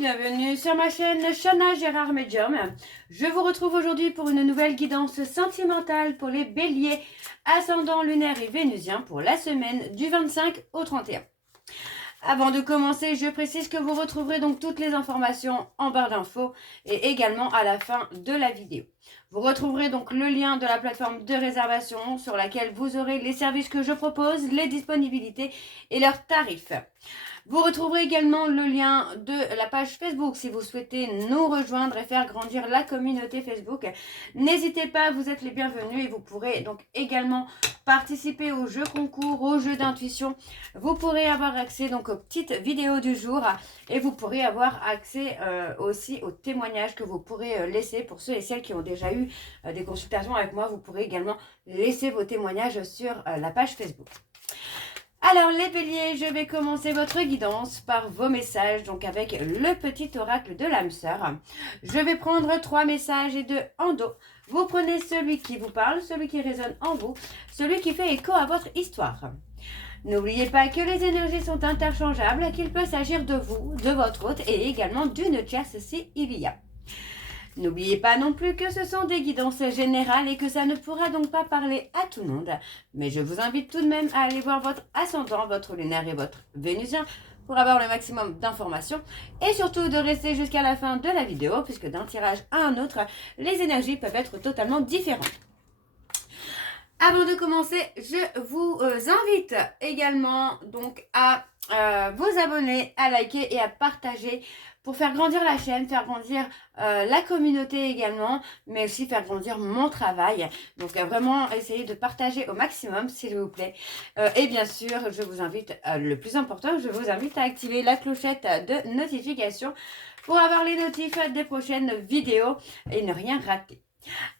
bienvenue sur ma chaîne Chana Gérard Medium. Je vous retrouve aujourd'hui pour une nouvelle guidance sentimentale pour les béliers, ascendant lunaire et vénusien pour la semaine du 25 au 31. Avant de commencer, je précise que vous retrouverez donc toutes les informations en barre d'infos et également à la fin de la vidéo. Vous retrouverez donc le lien de la plateforme de réservation sur laquelle vous aurez les services que je propose, les disponibilités et leurs tarifs. Vous retrouverez également le lien de la page Facebook si vous souhaitez nous rejoindre et faire grandir la communauté Facebook. N'hésitez pas, vous êtes les bienvenus et vous pourrez donc également participer aux jeux concours, aux jeux d'intuition. Vous pourrez avoir accès donc aux petites vidéos du jour et vous pourrez avoir accès aussi aux témoignages que vous pourrez laisser pour ceux et celles qui ont déjà eu des consultations avec moi. Vous pourrez également laisser vos témoignages sur la page Facebook. Alors les béliers, je vais commencer votre guidance par vos messages, donc avec le petit oracle de l'âme sœur. Je vais prendre 3 messages et 2 en dos. Vous prenez celui qui vous parle, celui qui résonne en vous, celui qui fait écho à votre histoire. N'oubliez pas que les énergies sont interchangeables, qu'il peut s'agir de vous, de votre hôte et également d'une tierce si il y a. N'oubliez pas non plus que ce sont des guidances générales et que ça ne pourra donc pas parler à tout le monde. Mais je vous invite tout de même à aller voir votre ascendant, votre lunaire et votre vénusien pour avoir le maximum d'informations. Et surtout de rester jusqu'à la fin de la vidéo puisque d'un tirage à un autre, les énergies peuvent être totalement différentes. Avant de commencer, je vous invite également donc à vous abonner, à liker et à partager pour faire grandir la chaîne, faire grandir la communauté également, mais aussi faire grandir mon travail. Donc vraiment essayer de partager au maximum s'il vous plaît. Et bien sûr, je vous invite, le plus important, je vous invite à activer la clochette de notification pour avoir les notifs des prochaines vidéos et ne rien rater.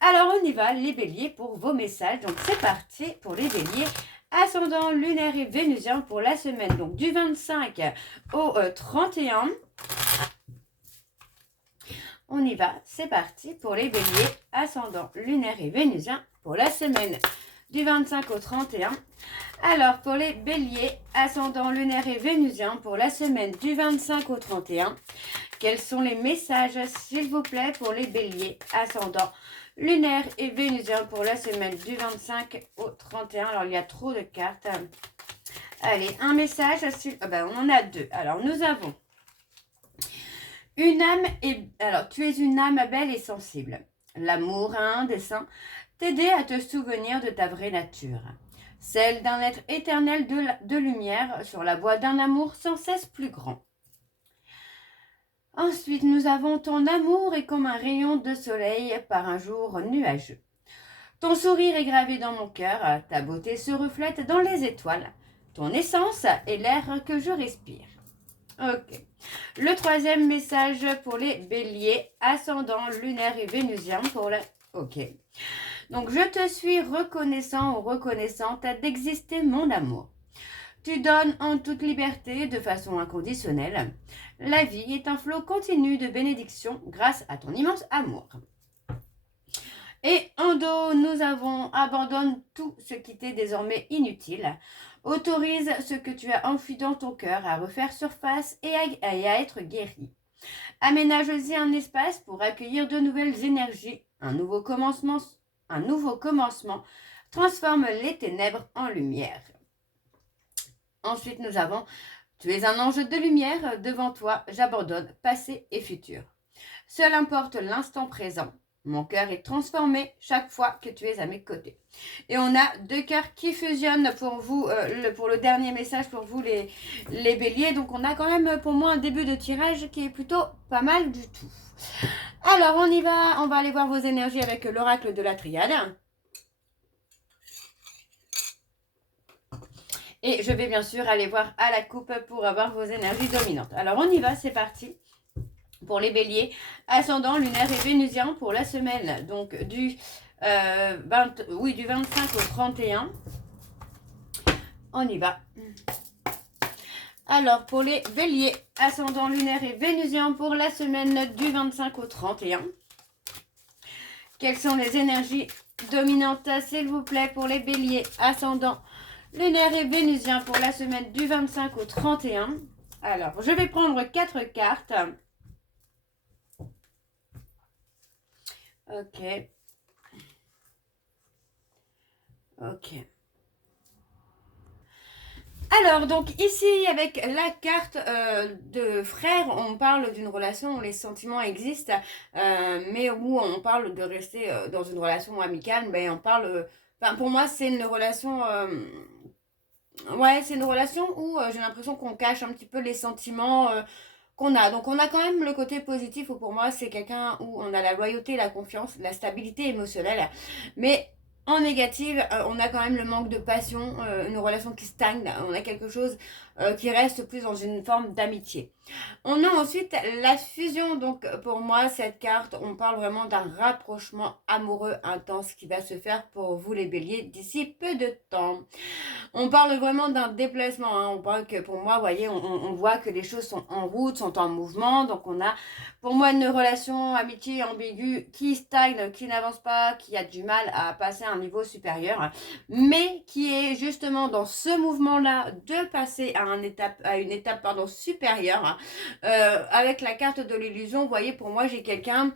Alors on y va les béliers pour vos messages. Donc c'est parti pour les béliers. Ascendant lunaire et vénusien pour la semaine donc du 25 au 31. On y va, c'est parti pour les béliers, ascendant lunaire et vénusien pour la semaine du 25 au 31. Alors pour les béliers, ascendant lunaire et vénusien pour la semaine du 25 au 31. Quels sont les messages s'il vous plaît pour les béliers, ascendant lunaire et vénusien pour la semaine du 25 au 31. Alors il y a trop de cartes. Allez, un message, on en a 2. Alors nous avons une âme alors tu es une âme belle et sensible. L'amour a un dessein, t'aider à te souvenir de ta vraie nature. Celle d'un être éternel de lumière sur la voie d'un amour sans cesse plus grand. Ensuite, nous avons ton amour est comme un rayon de soleil par un jour nuageux. Ton sourire est gravé dans mon cœur, ta beauté se reflète dans les étoiles. Ton essence est l'air que je respire. Ok. Le troisième message pour les béliers, ascendant lunaire et vénusien pour la... Ok. Donc, je te suis reconnaissant ou reconnaissante d'exister mon amour. Tu donnes en toute liberté, de façon inconditionnelle. La vie est un flot continu de bénédictions grâce à ton immense amour. Et en dos, nous avons abandonne tout ce qui t'est désormais inutile. Autorise ce que tu as enfoui dans ton cœur à refaire surface et à être guéri. Aménage-y un espace pour accueillir de nouvelles énergies. Un nouveau commencement transforme les ténèbres en lumière. Ensuite, nous avons « Tu es un ange de lumière, devant toi, j'abandonne passé et futur. Seul importe l'instant présent. Mon cœur est transformé chaque fois que tu es à mes côtés. » Et on a 2 cœurs qui fusionnent pour vous, pour le dernier message pour vous les béliers. Donc on a quand même pour moi un début de tirage qui est plutôt pas mal du tout. Alors on y va, on va aller voir vos énergies avec l'oracle de la triade. Et je vais bien sûr aller voir à la coupe pour avoir vos énergies dominantes. Alors on y va, c'est parti. Pour les béliers, ascendant lunaire et vénusien pour la semaine donc du 25 au 31. On y va. Alors pour les béliers, ascendant lunaire et vénusien pour la semaine du 25 au 31. Quelles sont les énergies dominantes s'il vous plaît pour les béliers, ascendant lunaire et vénusien pour la semaine du 25 au 31. Alors, je vais prendre 4 cartes. Ok. Ok. Alors, donc ici, avec la carte de frère, on parle d'une relation où les sentiments existent, mais où on parle de rester dans une relation amicale, mais on parle... Enfin, pour moi, c'est une relation... ouais, c'est une relation où j'ai l'impression qu'on cache un petit peu les sentiments qu'on a. Donc, on a quand même le côté positif où pour moi, c'est quelqu'un où on a la loyauté, la confiance, la stabilité émotionnelle, mais... En négative, on a quand même le manque de passion, une relation qui stagne, on a quelque chose qui reste plus dans une forme d'amitié. On a ensuite la fusion, donc pour moi cette carte, on parle vraiment d'un rapprochement amoureux intense qui va se faire pour vous les béliers d'ici peu de temps. On parle vraiment d'un déplacement, hein. On parle que pour moi, vous voyez, on voit que les choses sont en route, sont en mouvement, donc on a pour moi une relation amitié ambiguë qui stagne, qui n'avance pas, qui a du mal à passer à un niveau supérieur, mais qui est justement dans ce mouvement-là de passer à une étape supérieure. Avec la carte de l'illusion, vous voyez, pour moi, j'ai quelqu'un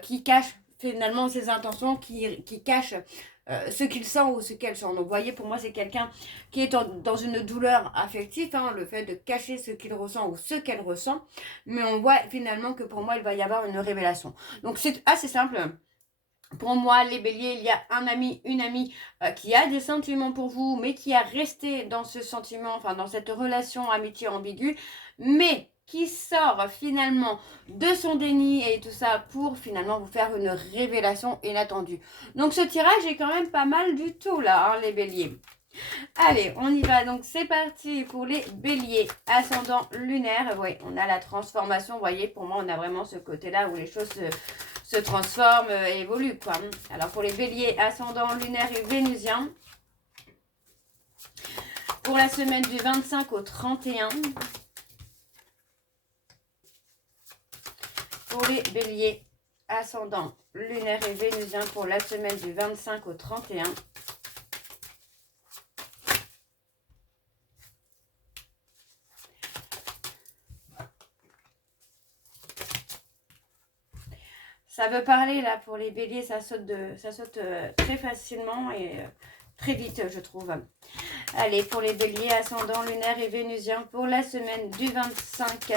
qui cache finalement ses intentions, qui cache ce qu'il sent ou ce qu'elle sent. Donc, vous voyez, pour moi, c'est quelqu'un qui est dans une douleur affective, hein, le fait de cacher ce qu'il ressent ou ce qu'elle ressent. Mais on voit finalement que pour moi, il va y avoir une révélation. Donc, c'est assez simple. Pour moi, les béliers, il y a un ami, une amie qui a des sentiments pour vous, mais qui a resté dans ce sentiment, enfin dans cette relation amitié ambiguë, mais qui sort finalement de son déni et tout ça pour finalement vous faire une révélation inattendue. Donc ce tirage est quand même pas mal du tout là, hein, les béliers. Allez, on y va. Donc, c'est parti pour les béliers. Ascendant lunaire. Oui, on a la transformation. Vous voyez, pour moi, on a vraiment ce côté-là où les choses se transforment et évoluent, quoi. Alors, pour les béliers, ascendant lunaire et vénusien. Pour la semaine du 25 au 31. Pour les béliers, ascendant lunaire et vénusien. Pour la semaine du 25 au 31. Ça veut parler là pour les béliers, ça saute très facilement et très vite, je trouve. Allez, pour les béliers, ascendant lunaire et vénusien, pour la semaine du 25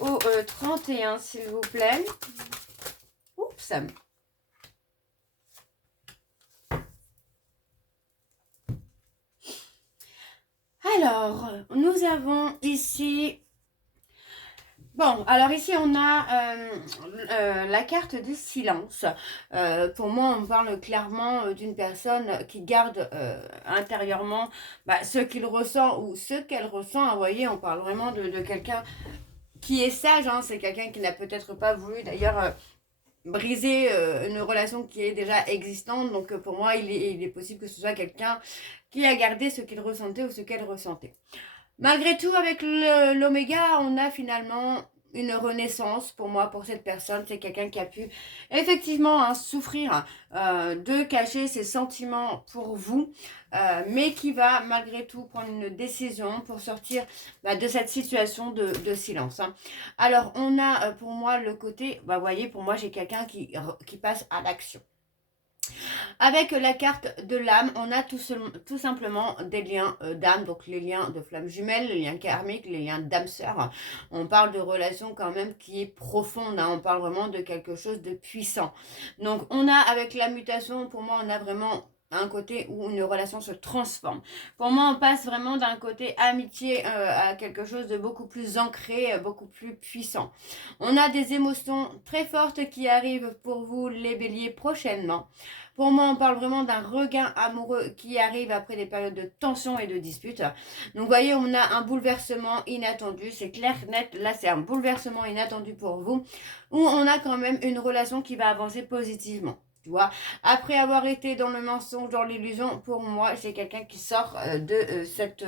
au 31, s'il vous plaît. Oups. Alors, nous avons ici... Bon, alors ici on a la carte du silence. Pour moi, on parle clairement d'une personne qui garde intérieurement ce qu'il ressent ou ce qu'elle ressent. Vous voyez, on parle vraiment de quelqu'un qui est sage. Hein. C'est quelqu'un qui n'a peut-être pas voulu d'ailleurs briser une relation qui est déjà existante. Donc pour moi, il est possible que ce soit quelqu'un qui a gardé ce qu'il ressentait ou ce qu'elle ressentait. Malgré tout, avec l'oméga, on a finalement une renaissance pour moi, pour cette personne. C'est quelqu'un qui a pu effectivement souffrir de cacher ses sentiments pour vous, mais qui va malgré tout prendre une décision pour sortir de cette situation de silence. Hein. Alors, on a pour moi le côté, vous voyez, pour moi, j'ai quelqu'un qui passe à l'action. Avec la carte de l'âme, on a tout simplement des liens d'âme, donc les liens de flammes jumelles, les liens karmiques, les liens d'âme sœur. On parle de relation quand même qui est profonde, hein. On parle vraiment de quelque chose de puissant. Donc on a avec la mutation, pour moi on a vraiment un côté où une relation se transforme. Pour moi, on passe vraiment d'un côté amitié à quelque chose de beaucoup plus ancré, beaucoup plus puissant. On a des émotions très fortes qui arrivent pour vous, les béliers, prochainement. Pour moi, on parle vraiment d'un regain amoureux qui arrive après des périodes de tension et de dispute. Donc, vous voyez, on a un bouleversement inattendu. C'est clair, net. Là, c'est un bouleversement inattendu pour vous, où on a quand même une relation qui va avancer positivement. Tu vois, après avoir été dans le mensonge, dans l'illusion, pour moi, c'est quelqu'un qui sort de cette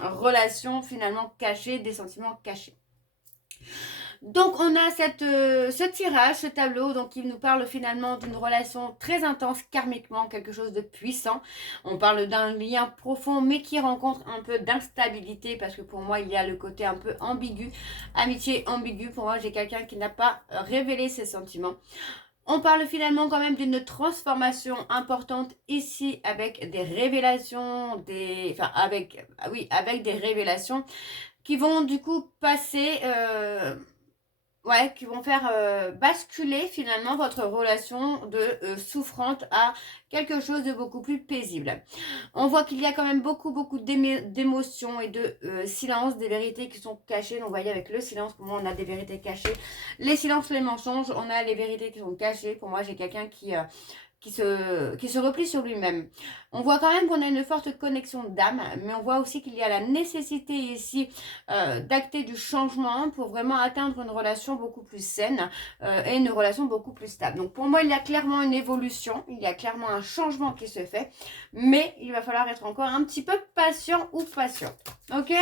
relation finalement cachée, des sentiments cachés. Donc on a ce tirage, ce tableau, donc il nous parle finalement d'une relation très intense karmiquement, quelque chose de puissant. On parle d'un lien profond mais qui rencontre un peu d'instabilité parce que pour moi il y a le côté un peu ambigu, amitié ambiguë. Pour moi j'ai quelqu'un qui n'a pas révélé ses sentiments. On parle finalement quand même d'une transformation importante ici avec des révélations, avec des révélations qui vont du coup passer, qui vont faire basculer finalement votre relation de souffrante à quelque chose de beaucoup plus paisible. On voit qu'il y a quand même beaucoup d'émotions et de silence, des vérités qui sont cachées. Donc vous voyez avec le silence, pour moi on a des vérités cachées. Les silences, les mensonges, on a les vérités qui sont cachées. Pour moi j'ai quelqu'un qui se replie sur lui-même. On voit quand même qu'on a une forte connexion d'âme, mais on voit aussi qu'il y a la nécessité ici d'acter du changement pour vraiment atteindre une relation beaucoup plus saine et une relation beaucoup plus stable. Donc pour moi, il y a clairement une évolution, il y a clairement un changement qui se fait, mais il va falloir être encore un petit peu patient ou patient. Ok?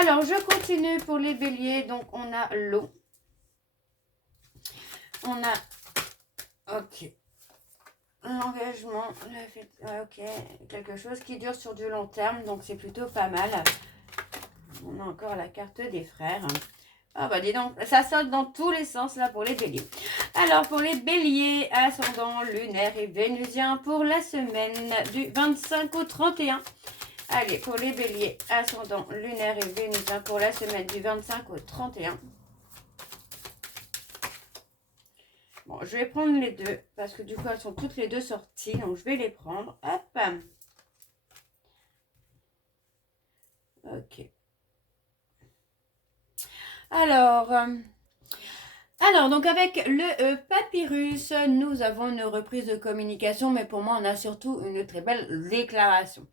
Alors, je continue pour les béliers. Donc, on a l'eau. On a... Ok. L'engagement, ok, quelque chose qui dure sur du long terme, donc c'est plutôt pas mal. On a encore la carte des frères. Ah bah dis donc, ça saute dans tous les sens là pour les béliers. Alors pour les béliers, ascendant lunaire et vénusien pour la semaine du 25 au 31. Allez, pour les béliers, ascendant lunaire et vénusien pour la semaine du 25 au 31. Bon, je vais prendre les deux parce que du coup, elles sont toutes les deux sorties. Donc, je vais les prendre. Hop. Ok. Alors, donc avec le papyrus, nous avons une reprise de communication, mais pour moi, on a surtout une très belle déclaration.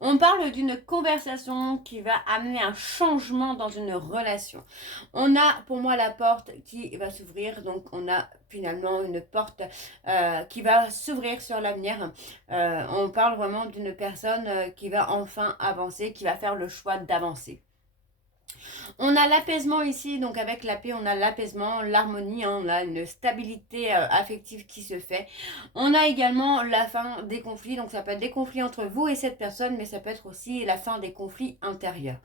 On parle d'une conversation qui va amener un changement dans une relation. On a pour moi la porte qui va s'ouvrir, donc on a finalement une porte qui va s'ouvrir sur l'avenir. On parle vraiment d'une personne qui va enfin avancer, qui va faire le choix d'avancer. On a l'apaisement ici, donc avec la paix, on a l'apaisement, l'harmonie, hein, on a une stabilité affective qui se fait. On a également la fin des conflits, donc ça peut être des conflits entre vous et cette personne, mais ça peut être aussi la fin des conflits intérieurs.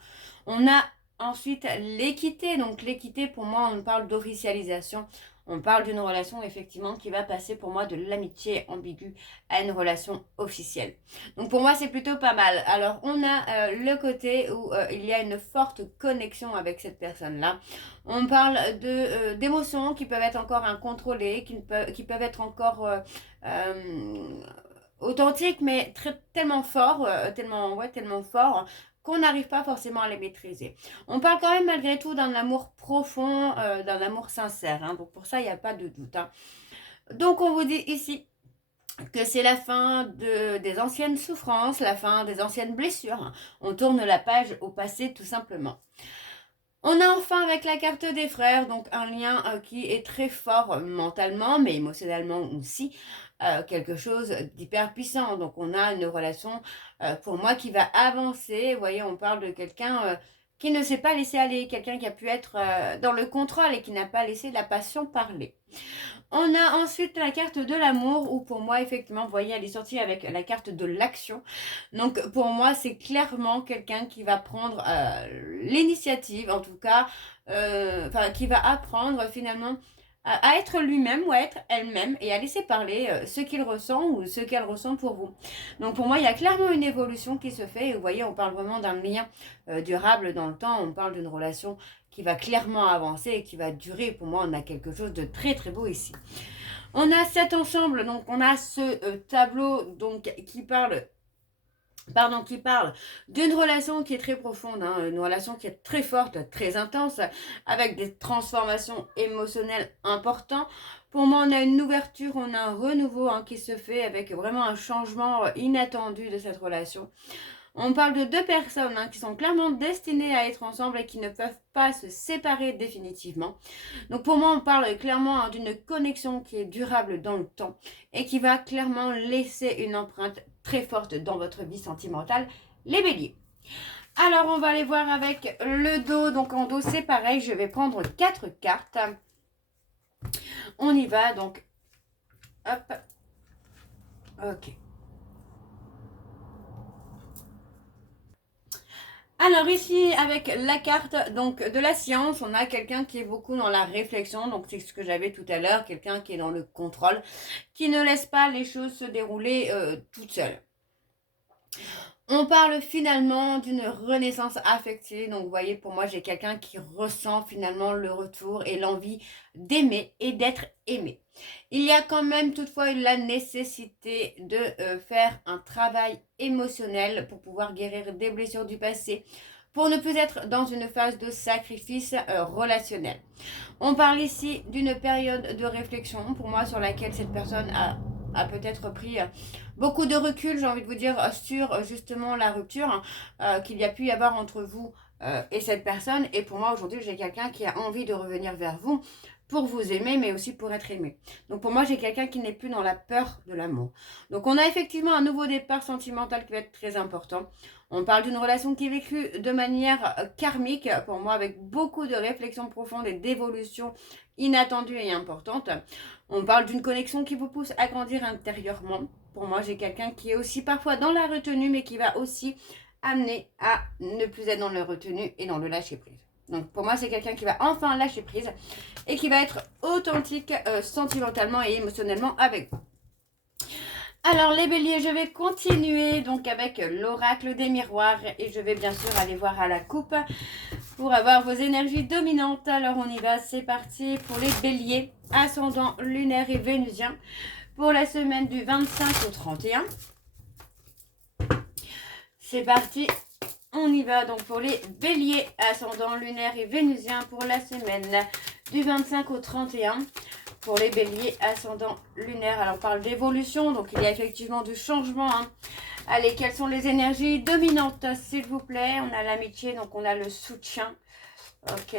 On a ensuite l'équité, donc l'équité pour moi on parle d'officialisation. On parle d'une relation effectivement qui va passer pour moi de l'amitié ambiguë à une relation officielle. Donc pour moi c'est plutôt pas mal. Alors on a le côté où il y a une forte connexion avec cette personne-là. On parle d'émotions qui peuvent être encore incontrôlées, qui peuvent être encore authentiques, mais tellement fort, tellement fort qu'on n'arrive pas forcément à les maîtriser. On parle quand même malgré tout d'un amour profond, d'un amour sincère. Hein. Donc pour ça, il n'y a pas de doute. Hein. Donc on vous dit ici que c'est la fin des anciennes souffrances, la fin des anciennes blessures. On tourne la page au passé tout simplement. On a enfin avec la carte des frères, donc un lien qui est très fort mentalement, mais émotionnellement aussi, quelque chose d'hyper puissant. Donc on a une relation, pour moi, qui va avancer. Vous voyez, on parle de quelqu'un qui ne s'est pas laissé aller, quelqu'un qui a pu être dans le contrôle et qui n'a pas laissé la passion parler. On a ensuite la carte de l'amour où pour moi effectivement vous voyez elle est sortie avec la carte de l'action. Donc pour moi c'est clairement quelqu'un qui va prendre l'initiative en tout cas, qui va apprendre finalement à être lui-même ou à être elle-même et à laisser parler ce qu'il ressent ou ce qu'elle ressent pour vous. Donc pour moi il y a clairement une évolution qui se fait et vous voyez on parle vraiment d'un lien durable dans le temps, on parle d'une relation qui va clairement avancer et qui va durer. Pour moi, on a quelque chose de très très beau ici. On a cet ensemble, donc on a ce tableau donc qui parle d'une relation qui est très profonde, hein, une relation qui est très forte, très intense, avec des transformations émotionnelles importantes. Pour moi, on a une ouverture, on a un renouveau hein, qui se fait avec vraiment un changement inattendu de cette relation. On parle de deux personnes hein, qui sont clairement destinées à être ensemble et qui ne peuvent pas se séparer définitivement. Donc pour moi, on parle clairement hein, d'une connexion qui est durable dans le temps et qui va clairement laisser une empreinte très forte dans votre vie sentimentale, les béliers. Alors, on va aller voir avec le dos. Donc en dos, c'est pareil. Je vais prendre 4 cartes. On y va. Donc, hop. Ok. Alors ici, avec la carte donc de la science, on a quelqu'un qui est beaucoup dans la réflexion. Donc c'est ce que j'avais tout à l'heure, quelqu'un qui est dans le contrôle, qui ne laisse pas les choses se dérouler toutes seules. On parle finalement d'une renaissance affective. Donc, vous voyez, pour moi, j'ai quelqu'un qui ressent finalement le retour et l'envie d'aimer et d'être aimé. Il y a quand même toutefois la nécessité de faire un travail émotionnel pour pouvoir guérir des blessures du passé, pour ne plus être dans une phase de sacrifice relationnel. On parle ici d'une période de réflexion, pour moi, sur laquelle cette personne a peut-être pris beaucoup de recul, j'ai envie de vous dire, sur justement la rupture qu'il y a pu y avoir entre vous et cette personne. Et pour moi, aujourd'hui, j'ai quelqu'un qui a envie de revenir vers vous pour vous aimer, mais aussi pour être aimé. Donc pour moi, j'ai quelqu'un qui n'est plus dans la peur de l'amour. Donc on a effectivement un nouveau départ sentimental qui va être très important. On parle d'une relation qui est vécue de manière karmique, pour moi, avec beaucoup de réflexions profondes et d'évolutions inattendues et importantes. On parle d'une connexion qui vous pousse à grandir intérieurement. Pour moi, j'ai quelqu'un qui est aussi parfois dans la retenue, mais qui va aussi amener à ne plus être dans le retenu et dans le lâcher-prise. Donc pour moi, c'est quelqu'un qui va enfin lâcher prise et qui va être authentique sentimentalement et émotionnellement avec vous. Alors les béliers, je vais continuer donc avec l'oracle des miroirs et je vais bien sûr aller voir à la coupe pour avoir vos énergies dominantes. Alors on y va, c'est parti pour les béliers, ascendant lunaire et vénusien pour la semaine du 25 au 31. C'est parti, on y va donc pour les béliers, ascendant lunaire et vénusien pour la semaine du 25 au 31. Pour les béliers, ascendant lunaire, alors on parle d'évolution, donc il y a effectivement du changement. Allez, quelles sont les énergies dominantes, s'il vous plaît? On a l'amitié, donc on a le soutien. Ok.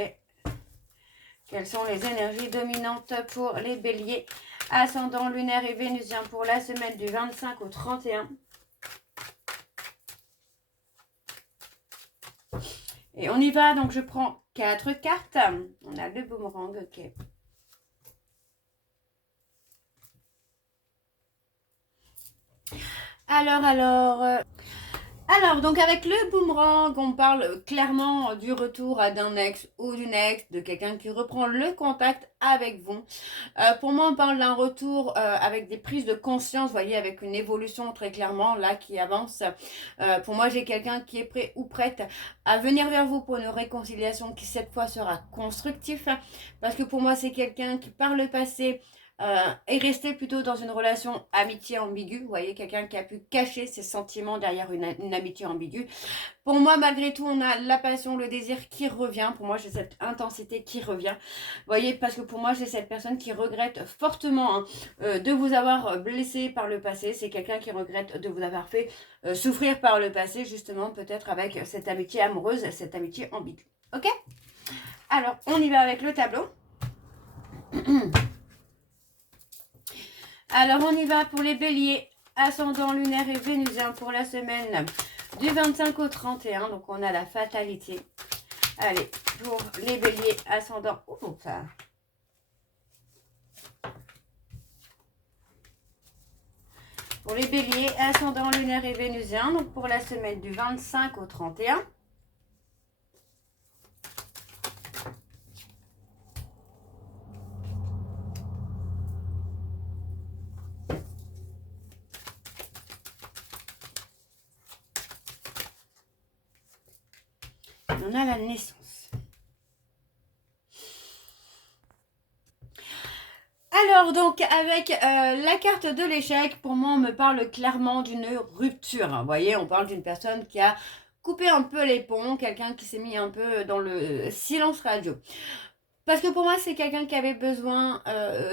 Quelles sont les énergies dominantes pour les béliers, ascendant lunaire et vénusien pour la semaine du 25 au 31? Et on y va, donc je prends 4 cartes. On a le boomerang, ok. Alors, donc avec le boomerang, on parle clairement du retour d'un ex ou d'une ex, de quelqu'un qui reprend le contact avec vous. Pour moi, on parle d'un retour avec des prises de conscience, vous voyez, avec une évolution très clairement là qui avance. Pour moi, j'ai quelqu'un qui est prêt ou prête à venir vers vous pour une réconciliation qui cette fois sera constructive. Parce que pour moi, c'est quelqu'un qui par le passé est resté plutôt dans une relation amitié ambiguë. Vous voyez, quelqu'un qui a pu cacher ses sentiments derrière une amitié ambiguë. Pour moi, malgré tout, on a la passion, le désir qui revient. Pour moi, j'ai cette intensité qui revient. Vous voyez, parce que pour moi, j'ai cette personne qui regrette fortement de vous avoir blessé par le passé. C'est quelqu'un qui regrette de vous avoir fait souffrir par le passé, justement, peut-être avec cette amitié amoureuse, cette amitié ambiguë. Ok? Alors, on y va avec le tableau. Alors, on y va pour les béliers, ascendant lunaire et vénusien pour la semaine du 25 au 31. Donc, on a la fatalité. Allez, pour les béliers, ascendant... Oh, ça... Pour les béliers, ascendant lunaire et vénusien, donc pour la semaine du 25 au 31. On a la naissance. Alors donc avec la carte de l'échec, pour moi on me parle clairement d'une rupture. Vous voyez, on parle d'une personne qui a coupé un peu les ponts, quelqu'un qui s'est mis un peu dans le silence radio. Parce que pour moi c'est quelqu'un qui avait besoin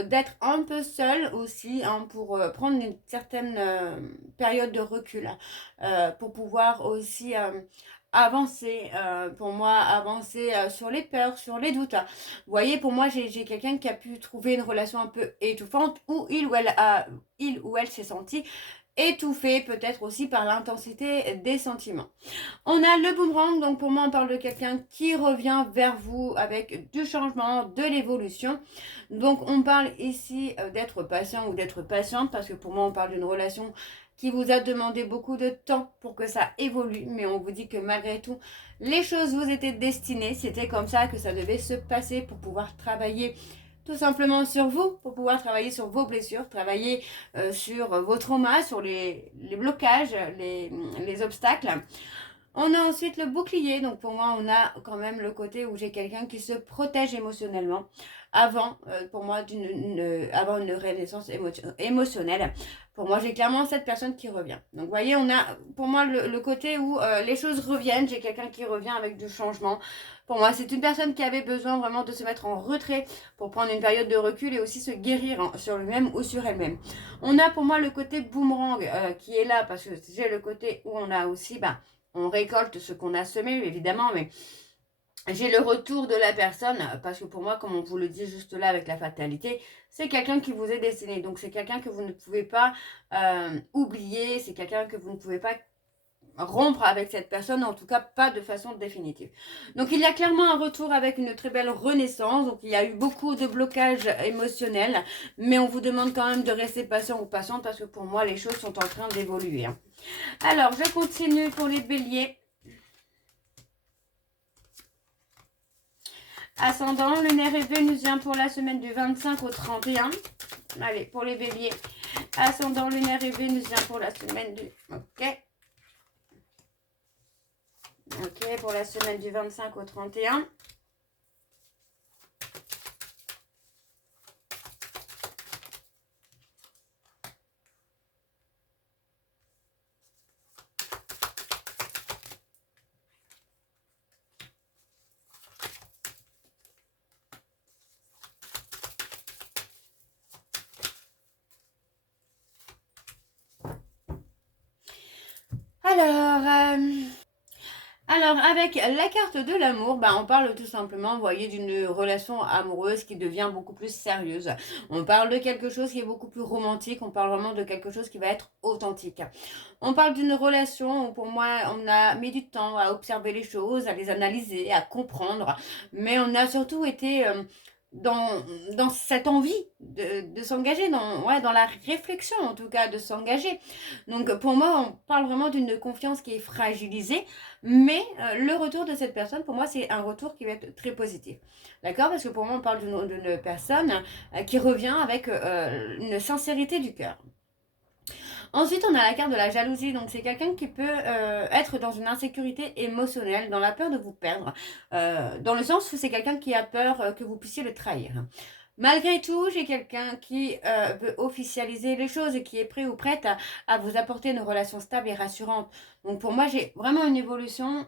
d'être un peu seul aussi pour prendre une certaine période de recul. Pour pouvoir aussi... avancer, pour moi, avancer sur les peurs, sur les doutes. Vous voyez, pour moi, j'ai quelqu'un qui a pu trouver une relation un peu étouffante où il ou elle s'est senti étouffé, peut-être aussi par l'intensité des sentiments. On a le boomerang, donc pour moi, on parle de quelqu'un qui revient vers vous avec du changement, de l'évolution. Donc, on parle ici d'être patient ou d'être patiente parce que pour moi, on parle d'une relation qui vous a demandé beaucoup de temps pour que ça évolue, mais on vous dit que malgré tout, les choses vous étaient destinées, c'était comme ça que ça devait se passer pour pouvoir travailler tout simplement sur vous, pour pouvoir travailler sur vos blessures, travailler sur vos traumas, sur les blocages, les obstacles. On a ensuite le bouclier, donc pour moi on a quand même le côté où j'ai quelqu'un qui se protège émotionnellement avant, pour moi, avant une renaissance émotionnelle. Pour moi j'ai clairement cette personne qui revient. Donc vous voyez, on a pour moi le côté où les choses reviennent, j'ai quelqu'un qui revient avec du changement. Pour moi c'est une personne qui avait besoin vraiment de se mettre en retrait pour prendre une période de recul et aussi se guérir sur lui-même ou sur elle-même. On a pour moi le côté boomerang qui est là parce que j'ai le côté où on a aussi... on récolte ce qu'on a semé, évidemment, mais j'ai le retour de la personne, parce que pour moi, comme on vous le dit juste là avec la fatalité, c'est quelqu'un qui vous est destiné. Donc, c'est quelqu'un que vous ne pouvez pas oublier, c'est quelqu'un que vous ne pouvez pas rompre avec cette personne, en tout cas pas de façon définitive. Donc il y a clairement un retour avec une très belle renaissance, donc il y a eu beaucoup de blocages émotionnels, mais on vous demande quand même de rester patient ou patiente parce que pour moi les choses sont en train d'évoluer. Alors je continue pour les béliers. Ascendant, lunaire et vénusien pour la semaine du 25 au 31. Allez, pour les béliers. Ascendant, lunaire et vénusien pour la semaine du... Ok. Ok, pour la semaine du 25 au 31. Alors, avec la carte de l'amour, on parle tout simplement, vous voyez, d'une relation amoureuse qui devient beaucoup plus sérieuse. On parle de quelque chose qui est beaucoup plus romantique, on parle vraiment de quelque chose qui va être authentique. On parle d'une relation où pour moi, on a mis du temps à observer les choses, à les analyser, à comprendre, mais on a surtout été... dans cette envie de s'engager, dans la réflexion en tout cas de s'engager. Donc pour moi, on parle vraiment d'une confiance qui est fragilisée, mais le retour de cette personne, pour moi, c'est un retour qui va être très positif. D'accord? Parce que pour moi, on parle d'une personne qui revient avec une sincérité du cœur. Ensuite, on a la carte de la jalousie. Donc, c'est quelqu'un qui peut être dans une insécurité émotionnelle, dans la peur de vous perdre, dans le sens où c'est quelqu'un qui a peur que vous puissiez le trahir. Malgré tout, j'ai quelqu'un qui veut officialiser les choses et qui est prêt ou prête à vous apporter une relation stable et rassurante. Donc, pour moi, j'ai vraiment une évolution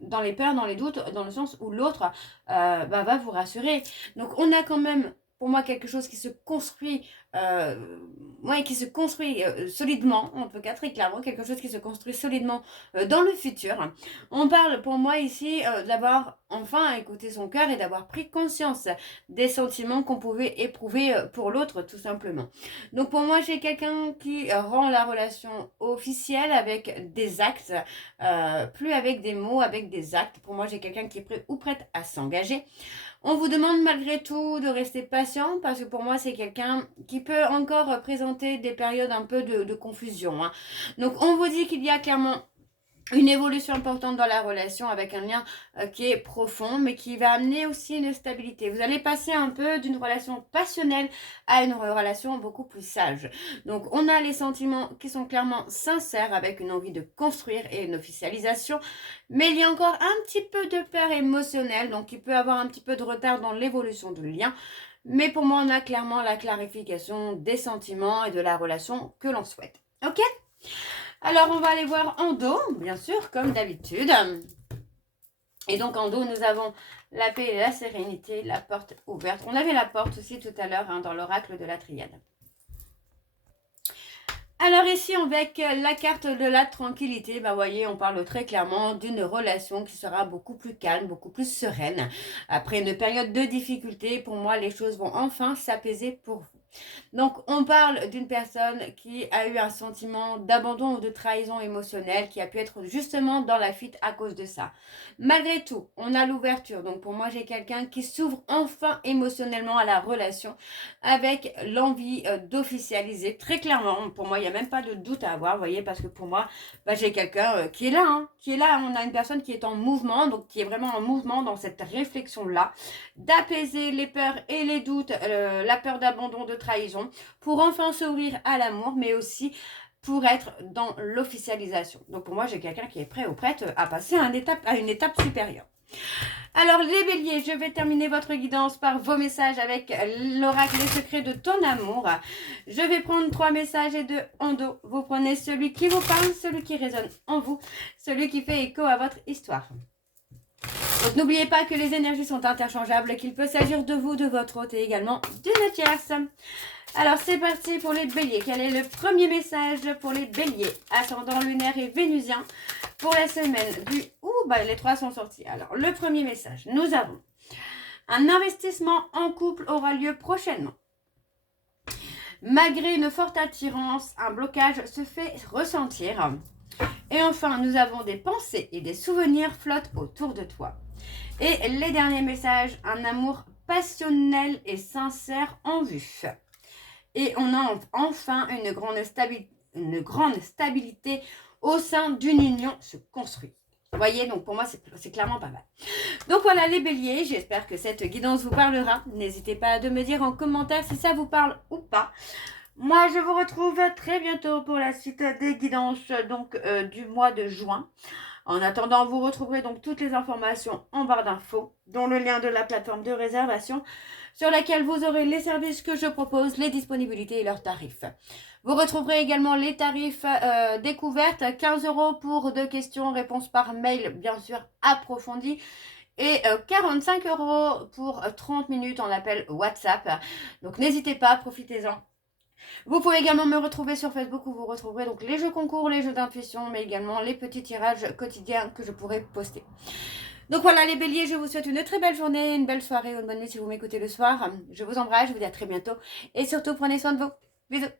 dans les peurs, dans les doutes, dans le sens où l'autre va vous rassurer. Donc, on a quand même pour moi quelque chose qui se construit solidement, en tout cas très clairement, quelque chose qui se construit solidement dans le futur. On parle pour moi ici d'avoir enfin écouté son cœur et d'avoir pris conscience des sentiments qu'on pouvait éprouver pour l'autre tout simplement. Donc pour moi j'ai quelqu'un qui rend la relation officielle avec des actes, plus avec des mots, avec des actes. Pour moi j'ai quelqu'un qui est prêt ou prête à s'engager. On vous demande malgré tout de rester patient parce que pour moi c'est quelqu'un qui peut encore présenter des périodes un peu de confusion. Donc on vous dit qu'il y a clairement une évolution importante dans la relation avec un lien qui est profond mais qui va amener aussi une stabilité. Vous allez passer un peu d'une relation passionnelle à une relation beaucoup plus sage. Donc on a les sentiments qui sont clairement sincères avec une envie de construire et une officialisation, mais il y a encore un petit peu de peur émotionnelle, donc il peut avoir un petit peu de retard dans l'évolution du lien. Mais pour moi, on a clairement la clarification des sentiments et de la relation que l'on souhaite. Ok ? Alors, on va aller voir en dos, bien sûr, comme d'habitude. Et donc, en dos, nous avons la paix et la sérénité, la porte ouverte. On avait la porte aussi tout à l'heure dans l'oracle de la triade. Alors ici, avec la carte de la tranquillité, vous voyez, on parle très clairement d'une relation qui sera beaucoup plus calme, beaucoup plus sereine. Après une période de difficulté, pour moi, les choses vont enfin s'apaiser pour vous. Donc, on parle d'une personne qui a eu un sentiment d'abandon ou de trahison émotionnelle, qui a pu être justement dans la fuite à cause de ça. Malgré tout, on a l'ouverture. Donc, pour moi, j'ai quelqu'un qui s'ouvre enfin émotionnellement à la relation avec l'envie d'officialiser. Très clairement, pour moi, il n'y a même pas de doute à avoir, vous voyez, parce que pour moi, j'ai quelqu'un qui est là, qui est là. On a une personne qui est en mouvement, donc qui est vraiment en mouvement dans cette réflexion-là, d'apaiser les peurs et les doutes, la peur d'abandon, de trahison, pour enfin s'ouvrir à l'amour, mais aussi pour être dans l'officialisation. Donc pour moi, j'ai quelqu'un qui est prêt ou prête à passer à une étape supérieure. Alors les béliers, je vais terminer votre guidance par vos messages avec l'oracle Les secrets de ton amour. Je vais prendre 3 messages et 2 en dos. Vous prenez celui qui vous parle, celui qui résonne en vous, celui qui fait écho à votre histoire. Donc n'oubliez pas que les énergies sont interchangeables, qu'il peut s'agir de vous, de votre hôte et également d'une tierce. Alors c'est parti pour les béliers. Quel est le premier message pour les béliers, ascendant lunaire et vénusien, pour la semaine du... les 3 sont sortis. Alors le premier message, nous avons un investissement en couple aura lieu prochainement. Malgré une forte attirance, un blocage se fait ressentir. Et enfin, nous avons des pensées et des souvenirs flottent autour de toi. Et les derniers messages, un amour passionnel et sincère en vue. Et on a enfin une grande stabilité au sein d'une union se construit. Vous voyez, donc pour moi, c'est clairement pas mal. Donc voilà les béliers, j'espère que cette guidance vous parlera. N'hésitez pas à me dire en commentaire si ça vous parle ou pas. Moi, je vous retrouve très bientôt pour la suite des guidances du mois de juin. En attendant, vous retrouverez donc toutes les informations en barre d'infos, dont le lien de la plateforme de réservation sur laquelle vous aurez les services que je propose, les disponibilités et leurs tarifs. Vous retrouverez également les tarifs découvertes, 15 € pour 2 questions-réponses par mail, bien sûr approfondies, et 45 € pour 30 minutes en appel WhatsApp. Donc n'hésitez pas, profitez-en. Vous pouvez également me retrouver sur Facebook où vous retrouverez donc les jeux concours, les jeux d'intuition, mais également les petits tirages quotidiens que je pourrai poster. Donc voilà les béliers, je vous souhaite une très belle journée, une belle soirée ou une bonne nuit si vous m'écoutez le soir. Je vous embrasse, je vous dis à très bientôt et surtout prenez soin de vous. Bisous.